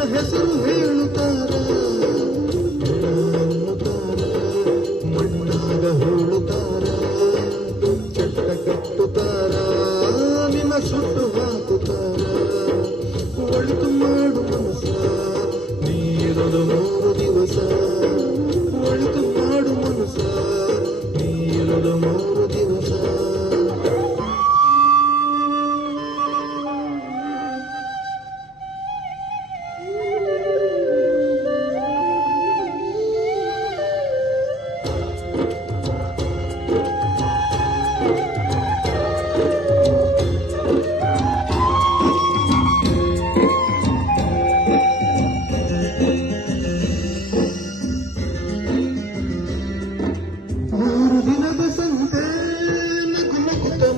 ನಿನ್ನ ಹೆಸರು ಹೇಳುತ್ತಾರ, ಅನ್ನುತ್ತಾರ, ಮಣ್ಣಾಗ ಹೇಳುತ್ತಾರ, ಚಟ್ಟ ಕಟ್ಟುತ್ತಾರ, ನಿನ್ನ ಸುಟ್ಟು ಹಾಕುತ್ತಾರ. ಒಳಿತು ಮಾಡು ಮನಸ ನೀರಲು 3 ದಿವಸ, ಒಳಿತು ಮಾಡು ಮನಸ ನೀರಲು 3 ದಿವಸ.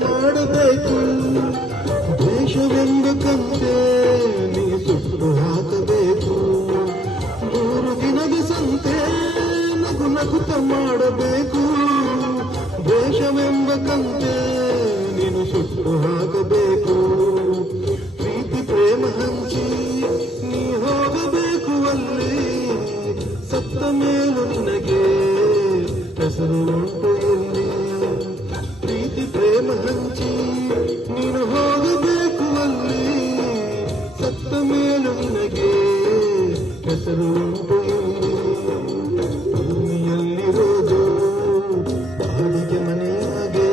ಮಾಡಬೇಕು ದೇಶವೆಂಬ ಕಂತೆ ನೀ ಸುಟ್ಟು ಹಾಕಬೇಕು. 3 ದಿನದ ಸಂತೆ ನಗು ನಗುತ್ತ ಮಾಡಬೇಕು. ದೇಶವೆಂಬ ಕಂತೆ ನೀನು ಸುಟ್ಟು ಹಾಕಬೇಕು. ಪ್ರೀತಿ ಪ್ರೇಮ ಹಂಚಿ ನೀ ಹೋಗಬೇಕು ಅಲ್ಲಿ, ಸತ್ತ ಮೇಲೂ ನಿನಗೆ ಹೆಸರು ಉಂಟು ಇಲ್ಲಿ. ಪ್ರೀತಿ ಪ್ರೇಮ ಹಂಚಿ ನೀನು ಹೋಗಬೇಕು ಅಲ್ಲಿ, ಸತ್ತ ಮೇಲೂ ನಿನಗೆ ಹೆಸರು ಉಂಟು ಇಲ್ಲಿ. ಭೂಮಿಯಲ್ಲಿರೋದು ಬಾಡಿಗೆ ಮನೆಯಾಗೆ,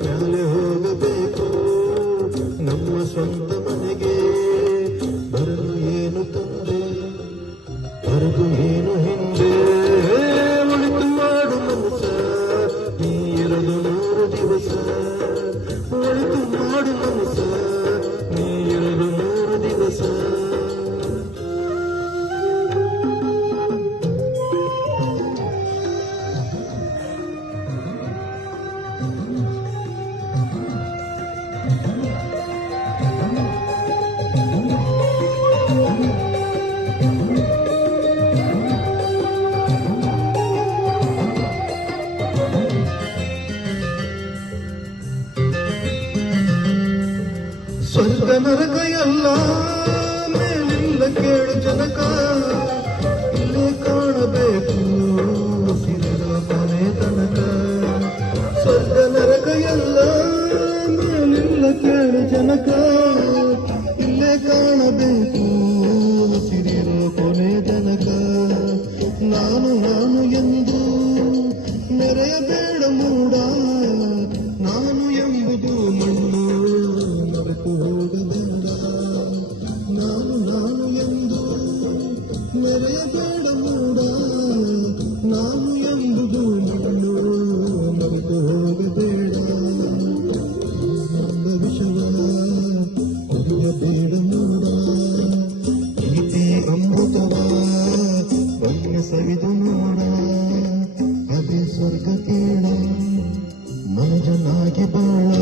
ಮ್ಯಾಲೆ ಹೋಗಬೇಕು ನಮ್ಮ ಸ್ವಂತ ಮನೆಗೆ. ಬರಲು ಏನು ತಂದೆ, ಬರದು ಏನು ಹಿಂದೆ. ಒಳಿತು ಮಾಡು ಮನಸ ನೀರಲು 3 ದಿವಸ, ಒಳಿತು ಮಾಡು ಮನಸ ನೀರಲು 3 ದಿವಸ. ಸ್ವರ್ಗ ನರಕ ಎಲ್ಲ ಮೇಲಿಲ್ಲ ಕೇಳು ಜನಕ, ಇಲ್ಲೇ ಕಾಣಬೇಕು ಉಸಿರಿನ ಕೊನೆ ತನಕ. ಸ್ವರ್ಗ ನರಕ ಎಲ್ಲ ಮೇಲಿಲ್ಲ ಕೇಳು ಜನಕ, ಇಲ್ಲೇ ಕಾಣಬೇಕು ಉಸಿರಿನ ಕೊನೆ ತನಕ. ನಾನು ನಾನು ಎಂದು ಮೆರೆಯಬೇಡ ಮೂಡ, ನಾನು ಎಂಬುದು ಮಣ್ಣು ಮರೆತು ಹೋಗಬೇಡ. ನಾನು ನಾನು ಎಂದು ಮೆರೆಯಬೇಡ ಮೂಡ, ನಾನು ಎಂಬುದು ಮಣ್ಣು ಮರೆತು ಹೋಗಬೇಡ. ನಮ್ಮ ವಿಷಯ ಕುಡಿಯಬೇಡ ಮೂಡ, ಪ್ರೀತಿ ಅಮೃತವ ಬಣ್ಣ ಸವಿದು ನೋಡ. ಅದೇ ಸ್ವರ್ಗ ಕೇಳ ಮನಜನಾಗಿ ಬಾಳ.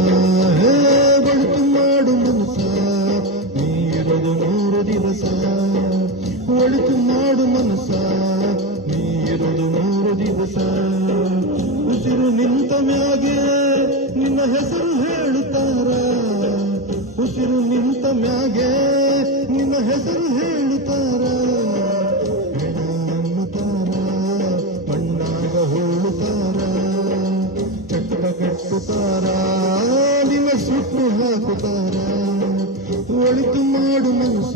ಒಳಿತು ಮಾಡು ಮನಸ ನೀರಲು 3 ದಿವಸ, ಒಳಿತು ಮಾಡು ಮನಸ ನೀರಲು 3 ದಿವಸ. ಉಸಿರು ನಿಂತ ಮ್ಯಾಗೆ ನಿನ್ನ ಹೆಸರು ಹೇಳುತ್ತಾರ, ಉಸಿರು ನಿಂತ ಮ್ಯಾಗೆ ನಿನ್ನ ಹೆಸರು ಹೇಳುತ್ತಾರ. ಹೆಣ ಅನ್ನುತ್ತಾರ, ಮಣ್ಣಾಗ ಹೋಳುತ್ತಾರ, ಚಟ್ಟ ಕಟ್ಟುತ್ತಾರ, ನಿನ್ನ ಸುಟ್ಟು ಹಾಕುತ್ತಾರ. ಒಳಿತು ಮಾಡು ಮನಸ